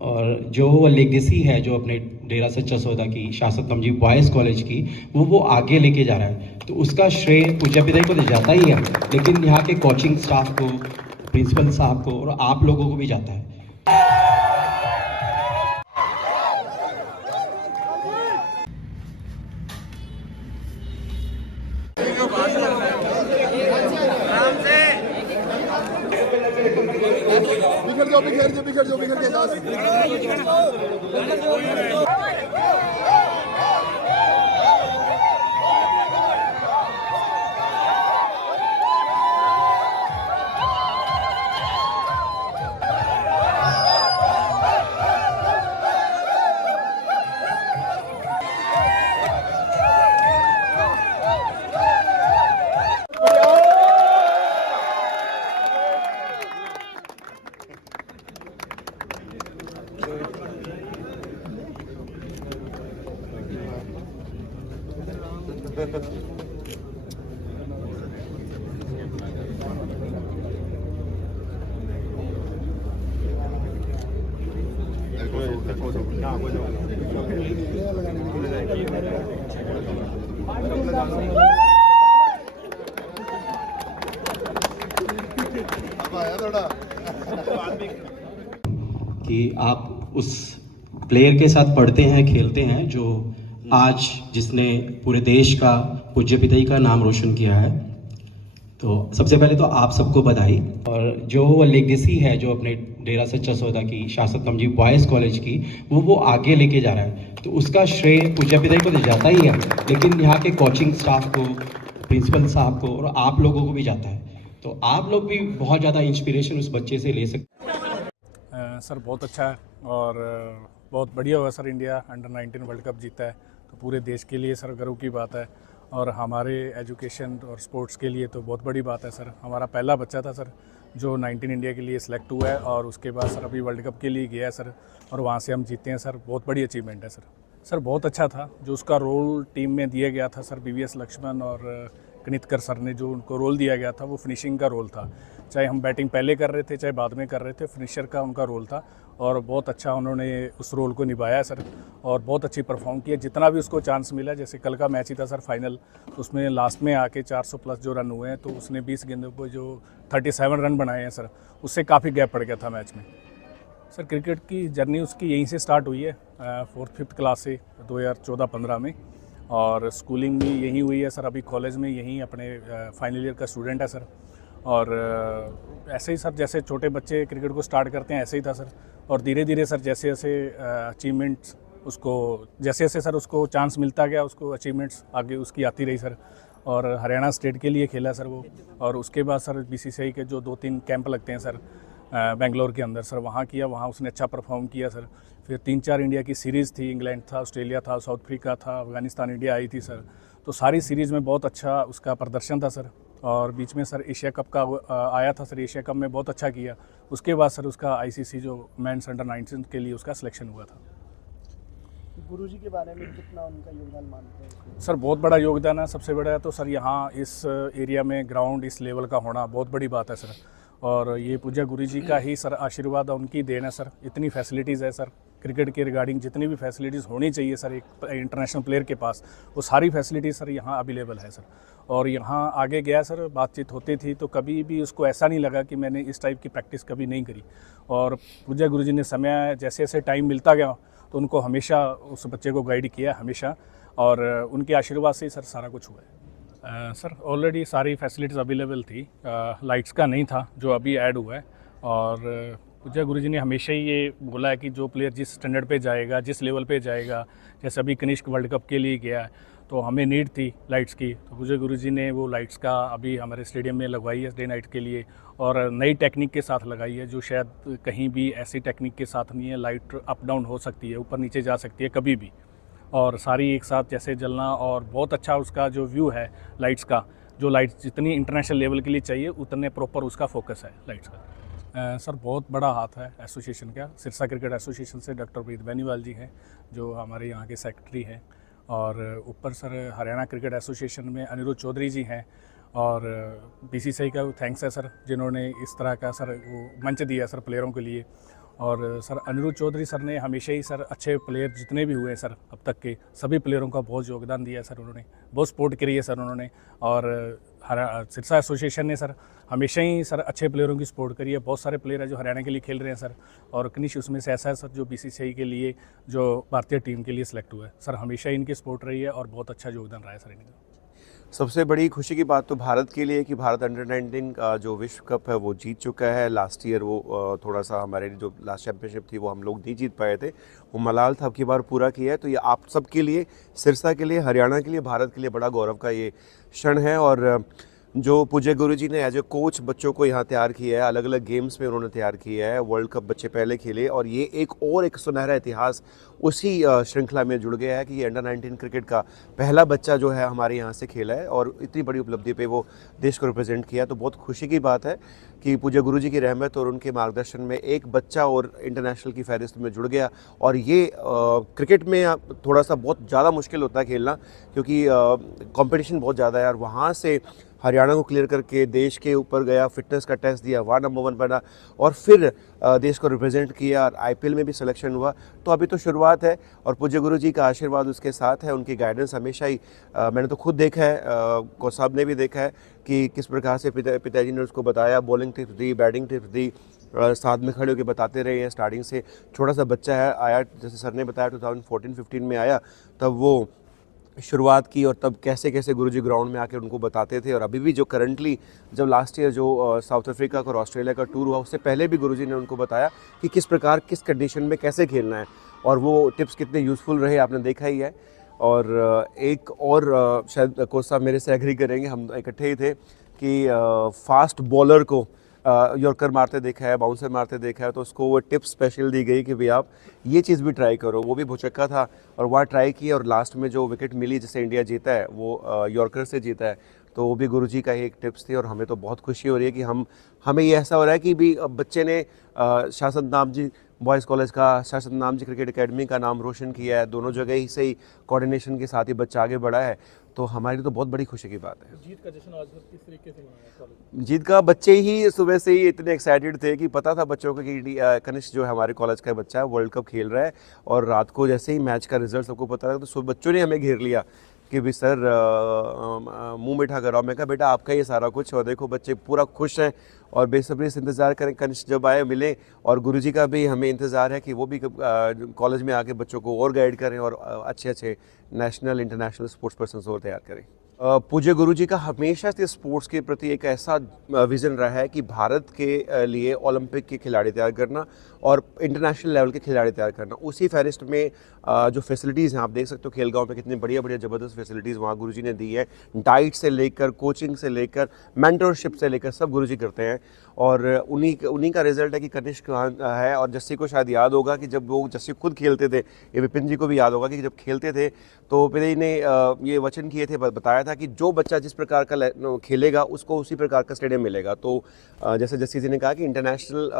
और जो वो लेगेसी है जो अपने डेरा सच्चा सौदा की शासक कमजी बॉयज़ कॉलेज की वो आगे लेके जा रहा है, तो उसका श्रेय पूज्य पिताजी को तो जाता ही है, लेकिन यहाँ के कोचिंग स्टाफ को, प्रिंसिपल साहब को और आप लोगों को भी जाता है। बिखर जाओ कि आप उस प्लेयर के साथ पढ़ते हैं, खेलते हैं, जो आज जिसने पूरे देश का, पूज्य पिताजी का नाम रोशन किया है। तो सबसे पहले तो आप सबको बधाई। और जो वो लेगेसी है जो अपने डेरा सच्चा सौदा की शासक कमजी बॉयज़ कॉलेज की वो आगे लेके जा रहा है, तो उसका श्रेय पूज्य पिताजी को तो जाता ही है, लेकिन यहाँ के कोचिंग स्टाफ को, प्रिंसिपल साहब को और आप लोगों को भी जाता है। तो आप लोग भी बहुत ज़्यादा इंस्पिरेशन उस बच्चे से ले सकते हैं। सर बहुत अच्छा है और बहुत बढ़िया हुआ sir, India under-19 world cup जीता है, तो पूरे देश के लिए सर गर्व की बात है और हमारे एजुकेशन और स्पोर्ट्स के लिए तो बहुत बड़ी बात है सर। हमारा पहला बच्चा था सर जो 19 इंडिया के लिए सिलेक्ट हुआ है और उसके बाद सर अभी वर्ल्ड कप के लिए गया है सर और वहाँ से हम जीते हैं सर। बहुत बड़ी अचीवमेंट है सर। सर बहुत अच्छा था जो उसका रोल टीम में दिया गया था सर। BVS लक्ष्मण और कनितकर सर ने जो उनको रोल दिया गया था वो फिनिशिंग का रोल था। चाहे हम बैटिंग पहले कर रहे थे चाहे बाद में कर रहे थे, फिनिशर का उनका रोल था और बहुत अच्छा उन्होंने उस रोल को निभाया सर और बहुत अच्छी परफॉर्म किया। जितना भी उसको चांस मिला, जैसे कल का मैच ही था सर फाइनल, उसमें लास्ट में आके 400 प्लस जो रन हुए हैं तो उसने 20 गेंदों पर जो 37 रन बनाए हैं सर, उससे काफ़ी गैप पड़ गया था मैच में। सर क्रिकेट की जर्नी उसकी यहीं से स्टार्ट हुई है, 4th-5th क्लास से 2014-15 में, और स्कूलिंग भी यहीं हुई है सर। अभी कॉलेज में यहीं अपने फाइनल ईयर का स्टूडेंट है सर। और ऐसे ही सर जैसे छोटे बच्चे क्रिकेट को स्टार्ट करते हैं ऐसे ही था सर, और धीरे धीरे सर जैसे जैसे अचीवमेंट्स उसको जैसे जैसे सर उसको चांस मिलता गया, उसको अचीवमेंट्स आगे उसकी आती रही सर। और हरियाणा स्टेट के लिए खेला सर वो, और उसके बाद सर BCCI के जो 2-3 कैंप लगते हैं सर बेंगलोर के अंदर सर, वहाँ किया, वहाँ उसने अच्छा परफॉर्म किया सर। फिर 3-4 इंडिया की सीरीज़ थी, इंग्लैंड था, ऑस्ट्रेलिया था, साउथ अफ्रीका था, अफगानिस्तान, इंडिया आई थी सर। तो सारी सीरीज़ में बहुत अच्छा उसका प्रदर्शन था सर। और बीच में सर एशिया कप का आया था सर, एशिया कप में बहुत अच्छा किया। उसके बाद सर उसका ICC जो मेंस अंडर-19 के लिए उसका सिलेक्शन हुआ था। गुरुजी के बारे में कितना उनका योगदान मानते हैं? सर बहुत बड़ा योगदान है। सबसे बड़ा तो सर यहाँ इस एरिया में ग्राउंड इस लेवल का होना बहुत बड़ी बात है सर, और ये पूज्य गुरुजी का ही सर आशीर्वाद, उनकी देन है सर। इतनी फैसिलिटीज़ है सर क्रिकेट के रिगार्डिंग, जितनी भी फैसिलिटीज़ होनी चाहिए सर एक इंटरनेशनल प्लेयर के पास, वो सारी फैसिलिटीज़ सर यहाँ अवेलेबल है सर। और यहाँ आगे गया सर, बातचीत होती थी तो कभी भी उसको ऐसा नहीं लगा कि मैंने इस टाइप की प्रैक्टिस कभी नहीं करी। और पूज्य गुरुजी ने समय जैसे जैसे टाइम मिलता गया तो उनको हमेशा उस बच्चे को गाइड किया हमेशा, और उनके आशीर्वाद से ही सर सारा कुछ हुआ है। सर ऑलरेडी सारी फैसिलिटीज़ अवेलेबल थी, लाइट्स का नहीं था जो अभी ऐड हुआ है। और पूज्य गुरुजी ने हमेशा ही ये बोला है कि जो प्लेयर जिस स्टैंडर्ड पे जाएगा, जिस लेवल पे जाएगा, जैसे अभी कनिष्क वर्ल्ड कप के लिए गया है तो हमें नीड थी लाइट्स की, तो पूज्य गुरुजी ने वो लाइट्स का अभी हमारे स्टेडियम में लगवाई है डे नाइट के लिए, और नई टेक्निक के साथ लगाई है जो शायद कहीं भी ऐसी टेक्निक के साथ नहीं है। लाइट अप डाउन हो सकती है, ऊपर नीचे जा सकती है कभी भी, और सारी एक साथ जैसे जलना, और बहुत अच्छा उसका जो व्यू है लाइट्स का, जो लाइट्स जितनी इंटरनेशनल लेवल के लिए चाहिए उतने प्रॉपर उसका फोकस है लाइट्स का। सर बहुत बड़ा हाथ है एसोसिएशन का। सिरसा क्रिकेट एसोसिएशन से डॉक्टर प्रीत बेनीवाल जी हैं जो हमारे यहाँ के सेक्रेटरी हैं, और ऊपर सर हरियाणा क्रिकेट एसोसिएशन में अनिरुद्ध चौधरी जी हैं, और BCCI का थैंक्स है सर जिन्होंने इस तरह का सर वो मंच दिया सर प्लेयरों के लिए। और सर अनिरुद्ध चौधरी सर ने हमेशा ही सर अच्छे प्लेयर जितने भी हुए हैं सर अब तक के सभी प्लेयरों का बहुत योगदान दिया है सर, उन्होंने बहुत सपोर्ट करी है सर उन्होंने। और सिरसा एसोसिएशन ने सर हमेशा ही सर अच्छे प्लेयरों की सपोर्ट करी है। बहुत सारे प्लेयर हैं जो हरियाणा के लिए खेल रहे हैं सर, और कनिष्क उसमें से ऐसा है सर जो बीसीसीआई के लिए जो भारतीय टीम के लिए सिलेक्ट हुआ है सर। हमेशा इनकी सपोर्ट रही है और बहुत अच्छा योगदान रहा है सर इनका। सबसे बड़ी खुशी की बात तो भारत के लिए कि भारत अंडर-19 का जो विश्व कप है वो जीत चुका है। लास्ट ईयर वो थोड़ा सा हमारे जो लास्ट चैंपियनशिप थी वो हम लोग नहीं जीत पाए थे, वो मलाल था, अब की बार पूरा किया है। तो ये आप सब के लिए, सिरसा के लिए, हरियाणा के लिए, भारत के लिए बड़ा गौरव का ये क्षण है। और जो पूज्य गुरुजी ने एज ए कोच बच्चों को यहाँ तैयार किया है, अलग अलग गेम्स में उन्होंने तैयार किया है, वर्ल्ड कप बच्चे पहले खेले, और ये एक सुनहरा इतिहास उसी श्रृंखला में जुड़ गया है कि ये अंडर-19 क्रिकेट का पहला बच्चा जो है हमारे यहाँ से खेला है और इतनी बड़ी उपलब्धि पे वो देश को रिप्रेजेंट किया। तो बहुत खुशी की बात है कि पूज्य गुरुजी की रहमत और उनके मार्गदर्शन में एक बच्चा और इंटरनेशनल की फहरिस्त में जुड़ गया। और ये क्रिकेट में थोड़ा सा बहुत ज़्यादा मुश्किल होता है खेलना, क्योंकि कंपटीशन बहुत ज़्यादा है, और वहाँ से हरियाणा को क्लियर करके देश के ऊपर गया, फिटनेस का टेस्ट दिया, वहाँ नंबर 1 बना, और फिर देश को रिप्रेजेंट किया, और आईपीएल में भी सिलेक्शन हुआ। तो अभी तो शुरुआत है, और पूज्य गुरुजी का आशीर्वाद उसके साथ है, उनकी गाइडेंस हमेशा ही मैंने तो खुद देखा है, कोच साहब ने भी देखा है कि किस प्रकार से पिताजी ने उसको बताया, बॉलिंग टिप्स दी, बैटिंग टिप्स दी, साथ में खड़े होकर बताते रहे हैं। स्टार्टिंग से छोटा सा बच्चा है, आया जैसे सर ने बताया 2014-15 में आया, तब वो शुरुआत की, और तब कैसे कैसे गुरुजी ग्राउंड में आकर उनको बताते थे। और अभी भी जो करंटली जब लास्ट ईयर जो साउथ अफ्रीका का और ऑस्ट्रेलिया का टूर हुआ, उससे पहले भी गुरुजी ने उनको बताया कि किस प्रकार किस कंडीशन में कैसे खेलना है, और वो टिप्स कितने यूज़फुल रहे आपने देखा ही है। और एक और शायद कोच साहब मेरे से एग्री करेंगे, हम इकट्ठे ही थे, कि फास्ट बॉलर को यॉर्कर मारते देखा है, बाउंसर मारते देखा है, तो उसको वो टिप्स स्पेशल दी गई कि भाई आप ये चीज़ भी ट्राई करो। वो भी भुचक्का था और वहाँ ट्राई किया, और लास्ट में जो विकेट मिली जिससे इंडिया जीता है वो यॉर्कर से जीता है। तो वो भी गुरुजी का ही एक टिप्स थी, और हमें तो बहुत खुशी हो रही है कि हमें ये ऐसा हो रहा है कि भी बच्चे ने शासन नाम जी बॉयज़ कॉलेज का, शासन नाम जी क्रिकेट एकेडमी का नाम रोशन किया है। दोनों जगह ही से ही कोऑर्डिनेशन के साथ ही बच्चा आगे बढ़ा है, तो हमारी तो बहुत बड़ी खुशी की बात है। जीत का जश्न आज किस तरीके से मनाया कॉलेज? जीत का बच्चे ही सुबह से ही इतने एक्साइटेड थे कि पता था बच्चों को कि कनिष्क जो है हमारे कॉलेज का बच्चा है, वर्ल्ड कप खेल रहा है। और रात को जैसे ही मैच का रिजल्ट सबको पता लगा, तो बच्चों ने हमें घेर लिया कि भी सर मुंह मीठा कराओ। मैं कहा बेटा आपका ये सारा कुछ, और देखो बच्चे पूरा खुश हैं और बेसब्री से इंतज़ार करें कनिष्क जब आए मिले। और गुरुजी का भी हमें इंतज़ार है कि वो भी कॉलेज में आके बच्चों को और गाइड करें और अच्छे नेशनल इंटरनेशनल स्पोर्ट्स पर्सन और तैयार करें। पूज्य गुरुजी का हमेशा से स्पोर्ट्स के प्रति एक ऐसा विज़न रहा है कि भारत के लिए ओलंपिक के खिलाड़ी तैयार करना और इंटरनेशनल लेवल के खिलाड़ी तैयार करना। उसी फहरिस्त में जो फैसिलिटीज़ हैं, आप देख सकते हो खेलगांव में कितनी बढ़िया बढ़िया ज़बरदस्त फैसिलिटीज़ वहाँ गुरुजी ने दी है। डाइट से लेकर, कोचिंग से लेकर, मेंटरशिप से लेकर सब गुरुजी करते हैं। और उन्हीं का रिजल्ट है कि कनिष्क है। और जस्सी को शायद याद होगा कि जब वो जस्सी खुद खेलते थे, ये विपिन जी को भी याद होगा कि जब खेलते थे तो पिताजी ने ये वचन किए थे, बताया था कि जो बच्चा जिस प्रकार का खेलेगा उसको उसी प्रकार का स्टेडियम मिलेगा। तो जैसे जस्सी जी ने कहा कि इंटरनेशनल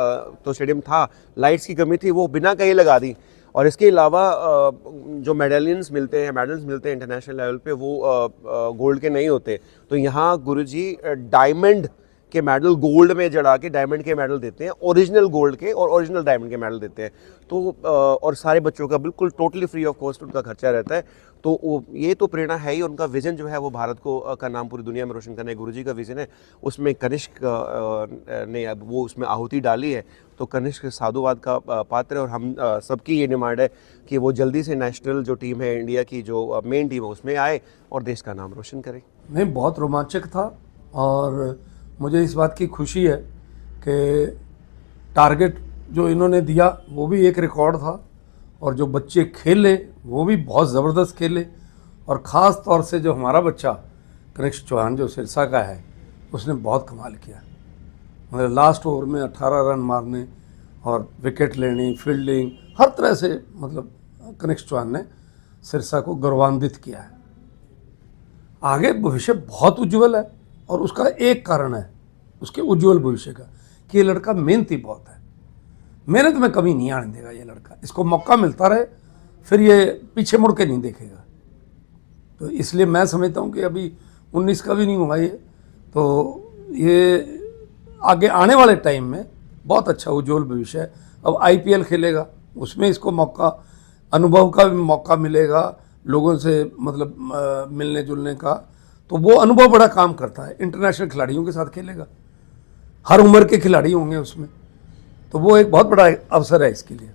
तो स्टेडियम था, लाइट्स की कमी थी, वो बिना कहीं लगा दी। और इसके अलावा जो मेडल्स मिलते हैं इंटरनेशनल लेवल पे, वो गोल्ड के नहीं होते। तो यहाँ गुरुजी डायमंड के मेडल गोल्ड में जड़ा के डायमंड के मेडल देते हैं, ओरिजिनल गोल्ड के और ओरिजिनल डायमंड के मेडल देते हैं। तो और सारे बच्चों का बिल्कुल टोटली फ्री ऑफ कॉस्ट उनका खर्चा रहता है। तो ये तो प्रेरणा है ही। उनका विज़न जो है वो भारत को का नाम पूरी दुनिया में रोशन करने गुरुजी का विज़न है। उसमें कनिष्क ने अब वो उसमें आहुति डाली है। तो कनिष्क साधुवाद का पात्र है, और हम सबकी ये डिमांड है कि वो जल्दी से नेशनल जो टीम है इंडिया की, जो मेन टीम है, उसमें आए और देश का नाम रोशन करे। नहीं, बहुत रोमांचक था, और मुझे इस बात की खुशी है कि टारगेट जो इन्होंने दिया वो भी एक रिकॉर्ड था, और जो बच्चे खेले वो भी बहुत ज़बरदस्त खेले। और ख़ास तौर से जो हमारा बच्चा कनिष्क चौहान जो सिरसा का है, उसने बहुत कमाल किया। मतलब लास्ट ओवर में 18 रन मारने और विकेट लेनी, फील्डिंग, हर तरह से मतलब कनिष्क चौहान ने सिरसा को गौरवान्वित किया है। आगे भविष्य बहुत उज्जवल है, और उसका एक कारण है उसके उज्जवल भविष्य का कि ये लड़का मेहनती बहुत है। मेहनत में कमी नहीं आने देगा ये लड़का। इसको मौका मिलता रहे, फिर ये पीछे मुड़ के नहीं देखेगा। तो इसलिए मैं समझता हूँ कि अभी 19 का भी नहीं हुआ ये, तो ये आगे आने वाले टाइम में बहुत अच्छा उज्जवल भविष्य है। अब IPL खेलेगा, उसमें इसको मौका, अनुभव का भी मौका मिलेगा, लोगों से मतलब मिलने जुलने का, तो वो अनुभव बड़ा काम करता है। इंटरनेशनल खिलाड़ियों के साथ खेलेगा, हर उम्र के खिलाड़ी होंगे उसमें, तो वो एक बहुत बड़ा अवसर है इसके लिए।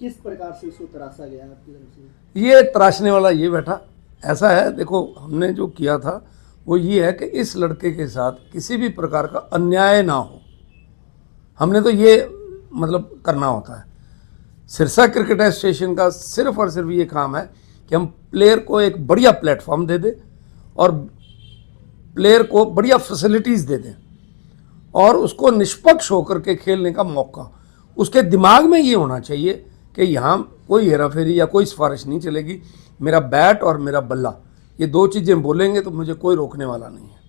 किस प्रकार से इसको तराशा गया आपकी तरफ से? ये तराशने वाला ये बैठा, ऐसा है, देखो हमने जो किया था वो ये है कि इस लड़के के साथ किसी भी प्रकार का अन्याय ना हो, हमने तो ये मतलब करना होता है। सिरसा क्रिकेट एसोसिएशन का सिर्फ और सिर्फ ये काम है कि हम प्लेयर को एक बढ़िया प्लेटफॉर्म दे दें और प्लेयर को बढ़िया फैसिलिटीज़ दे दें और उसको निष्पक्ष होकर के खेलने का मौका। उसके दिमाग में ये होना चाहिए कि यहाँ कोई हेराफेरी या कोई सिफारिश नहीं चलेगी, मेरा बैट और मेरा बल्ला, ये दो चीज़ें बोलेंगे तो मुझे कोई रोकने वाला नहीं है।